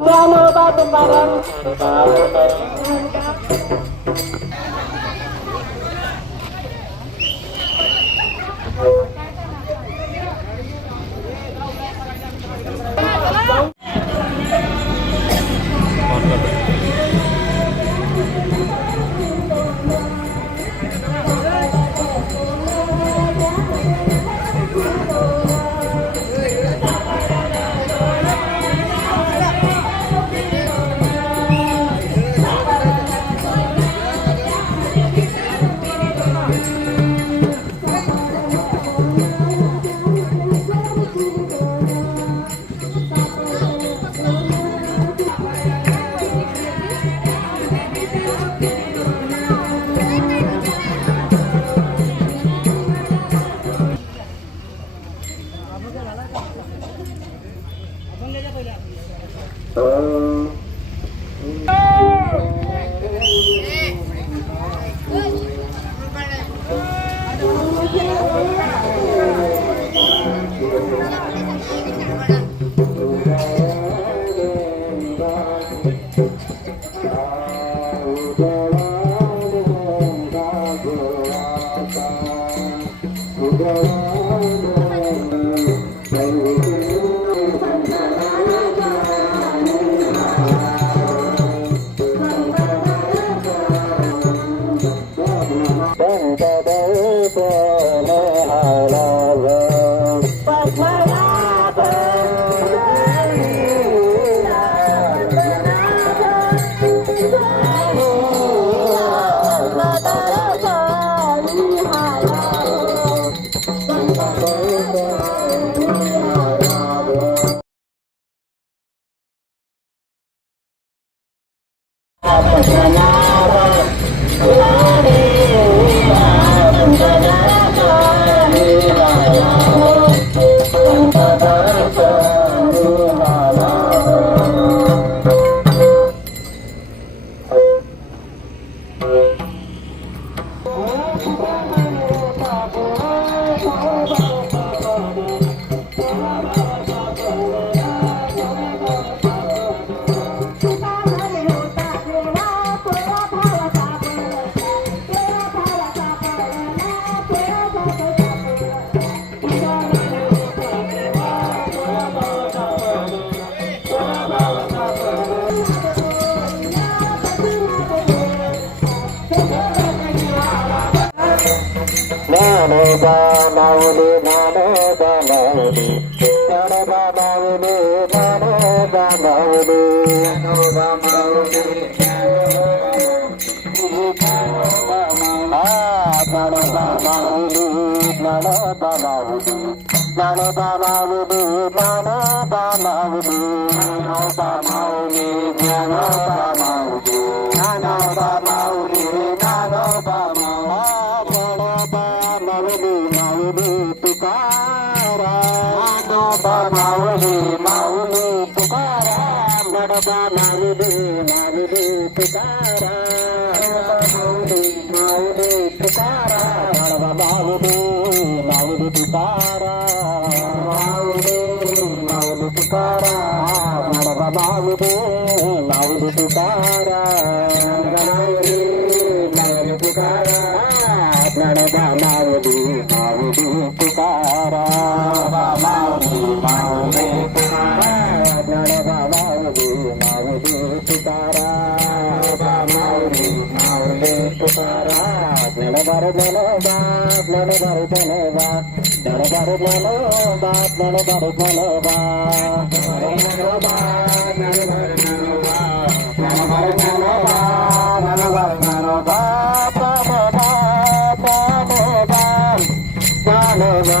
Mama, Baba, Baba, Baba, Baba, Bhagavan నానోబా నవులి నానోబా నవులి నానోబా నవులి నానోబా నవులి నానోబా నవులి నడబలవుడు నడబలవుడు నడబలవుడు నడబలవుని జ్ఞానబలవుడు నడబలవుని నడబలవుడు పుకారా నడబలవుని Mouli తుకారా. పుకారా నవుడు తుకారా Mouli Mouli తుకారా నడబలవుడు నవుడు తుకారా Mouli Mouli తుకారా నడబలవుడు నవుడు తుకారా నడబలవుడు మావుడి తుకారా నడబరు నడబా నడబరు నడబా నడబరు నడబా నడబరు నడబా నడబా నడబరు నడబా నడబరు నడబా నడబరు నడబా పాపబా పాపబా పాలబా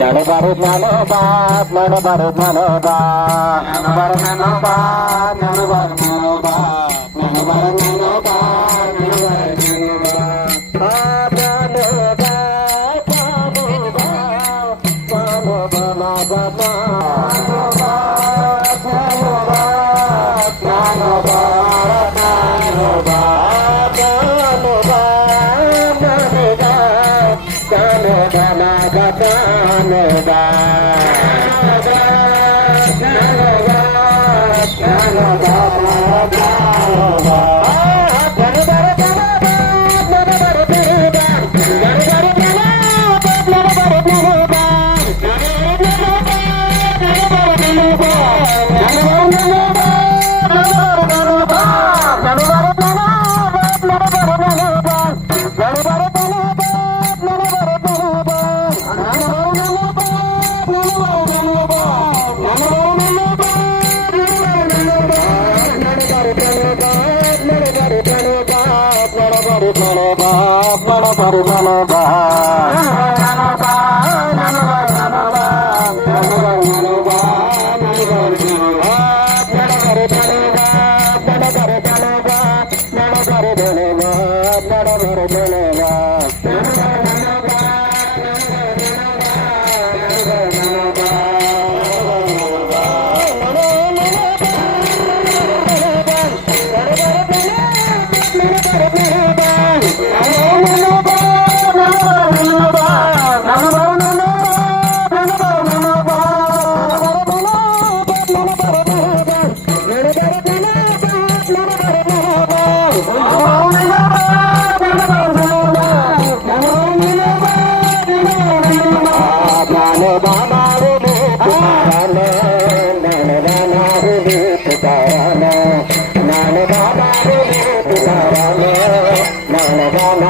నడబరు నలోబా నడబరు నలోబా నడబరు నలోబా నడబరు నలోబా నడబరు నలోబా Rama Rama Rama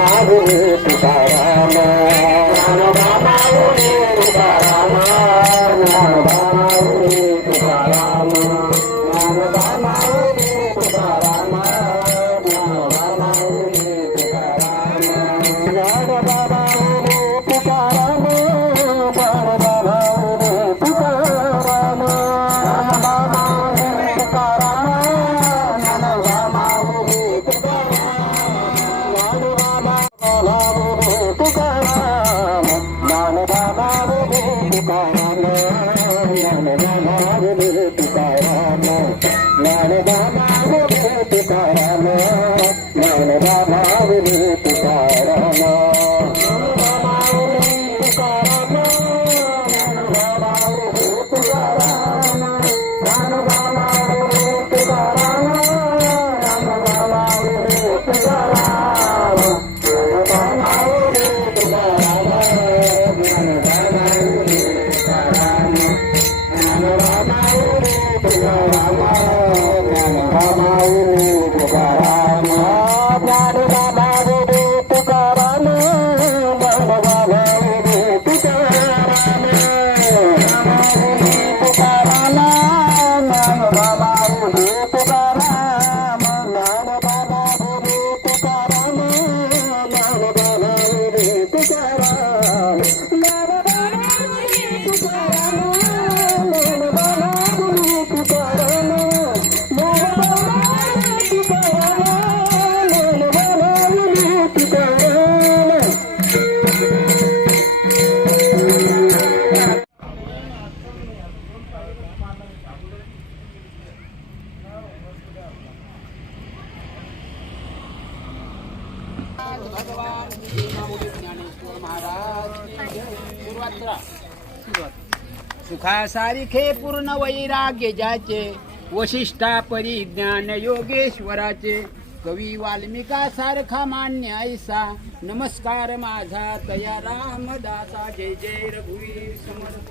सारखे पूर्ण वैराग्य ज्याचे वशिष्ठा परिज्ञान योगेश्वराचे. कवी वाल्मिका सारखा मान्य ऐसा. नमस्कार माझा तया रामदासा. जय जय रघुवीर समर्थ.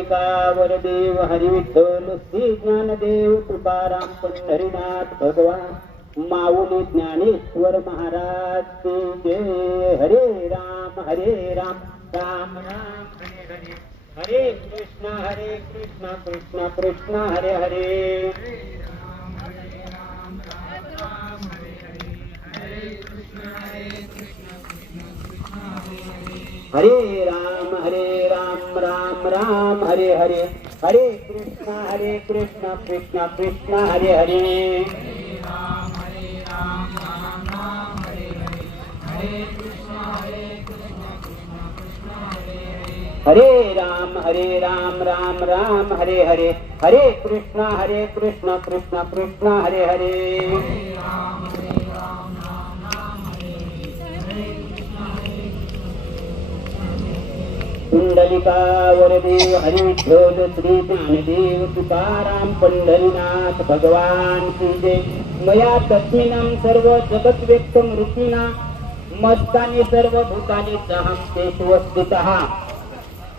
वरदेव हरी श्री ज्ञानदेव तुकाराम पंढरीनाथ भगवान। माऊली ज्ञानेश्वर महाराज की जय। हरे राम हरे राम। राम राम, हरे हरे। हरे कृष्ण हरे कृष्ण कृष्ण कृष्ण, हरे हरे। हरे राम, हरे राम राम राम हरे हरे हरे कृष्ण हरे कृष्ण कृष्ण कृष्ण हरे हरे हरे राम हरे राम राम राम हरे हरे हरे कृष्ण हरे कृष्ण कृष्ण कृष्ण हरे हरे पुंडलिका वरदेव हरिविठ्ठल श्री ज्ञानदेव तुकाराम पंढरीनाथ भगवान की जय. मया तस्मिनं सर्व जगत व्यक्तम रूपिणा मस्तानि सर्व भूतानि सहं तेषु स्थितः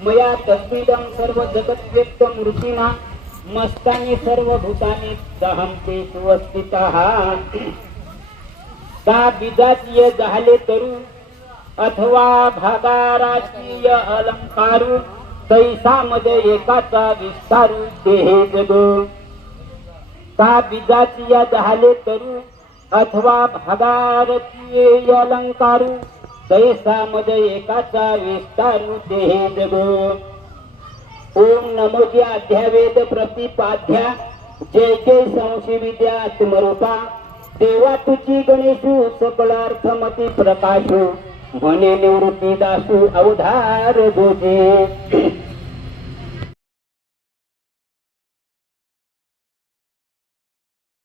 मया तस्मिदं सर्व जगत व्यक्तम रूपिणा मस्तानि सर्व भूतानि सहं तेषु स्थितः का बिजातीय झाले तरुण अथवा भागाराशीय अलंकारू तैसामध्ये एकाचा विस्तारू देहे जगो. का बीजातीय झाले तरू अथवा भागारतीय अलंकारू तैसामध्ये एकाचा विस्तारू देहे जगो. ओम नमोजी अध्यावेद प्रतिपाध्या जय जय संशी विद्या आत्मरूपा देवा तुझी गणेशू सकळार्थमती प्रकाशू. म्हणे निवृत्ति दासु अवधार गोजे